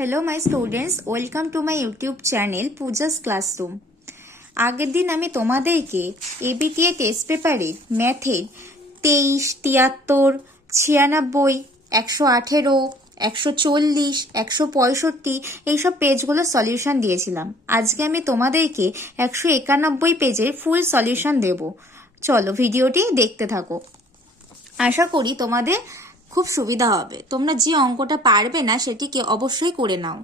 Hello my students welcome to my YouTube channel Pooja's classroom. আগের দিন আমি তোমাদেরকে এবিটিএ টেস্ট পেপারে ম্যাথের 23, 73, 96, 118, 140, 165 এইসব পেজগুলো সলিউশন দিয়েছিলাম। আজকে আমি তোমাদেরকে 191 পেজের ফুল সলিউশন দেব। চলো ভিডিওটি দেখতে থাকো। আশা করি তোমাদের খুব সুবিধা হবে। তোমরা যে অঙ্কটা পারবে না সেটিকে অবশ্যই করে নাও।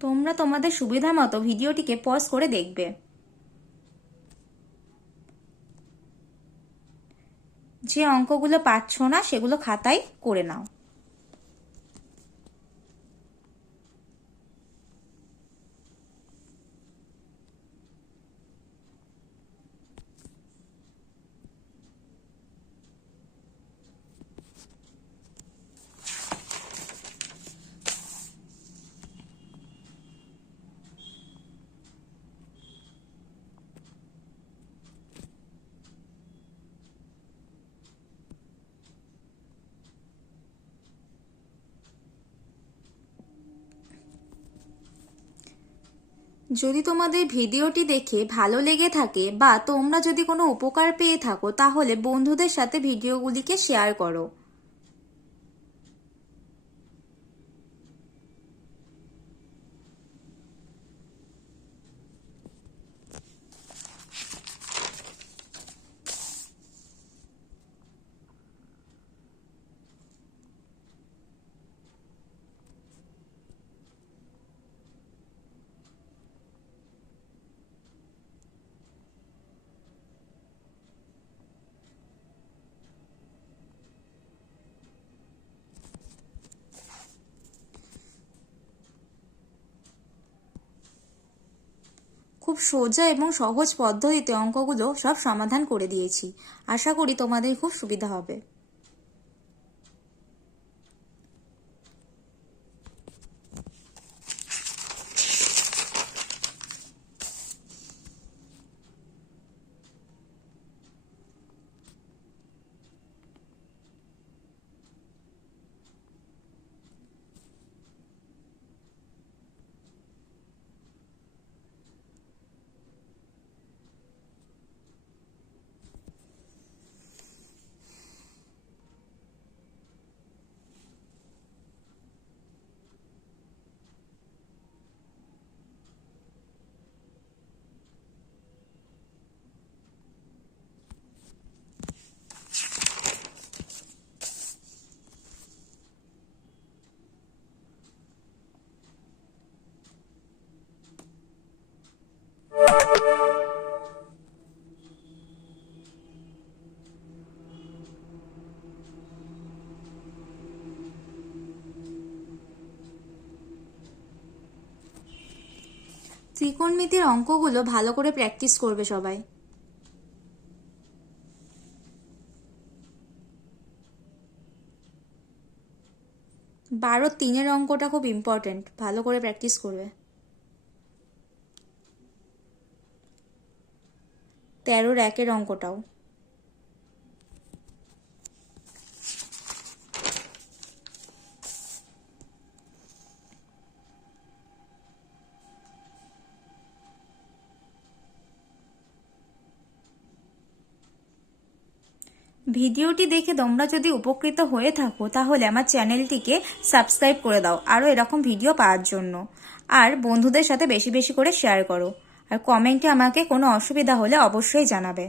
তোমরা তোমাদের সুবিধা মতো ভিডিওটিকে পজ করে দেখবে। যে অঙ্কগুলো পাচ্ছ না সেগুলো খাতায় করে নাও। যদি তোমাদের ভিডিওটি দেখে ভালো লেগে থাকে বা তোমরা যদি কোনো উপকার পেয়ে থাকো তাহলে বন্ধুদের সাথে ভিডিওগুলিকে শেয়ার করো। খুব সোজা এবং সহজ পদ্ধতিতে অঙ্কগুলো সব সমাধান করে দিয়েছি। আশা করি তোমাদের খুব সুবিধা হবে। ত্রিকোণমিতির অঙ্কগুলো ভালো করে প্র্যাকটিস করবে সবাই। 12-3 অঙ্কটা খুব ইম্পর্টেন্ট, ভালো করে প্র্যাকটিস করবে। 13-1 অঙ্কটাও। ভিডিওটি দেখে তোমরা যদি উপকৃত হয়ে থাকো তাহলে আমার চ্যানেলটিকে সাবস্ক্রাইব করে দাও আরও এরকম ভিডিও পাওয়ার জন্য। আর বন্ধুদের সাথে বেশি বেশি করে শেয়ার করো। আর কমেন্টে আমাকে কোনো অসুবিধা হলে অবশ্যই জানাবে।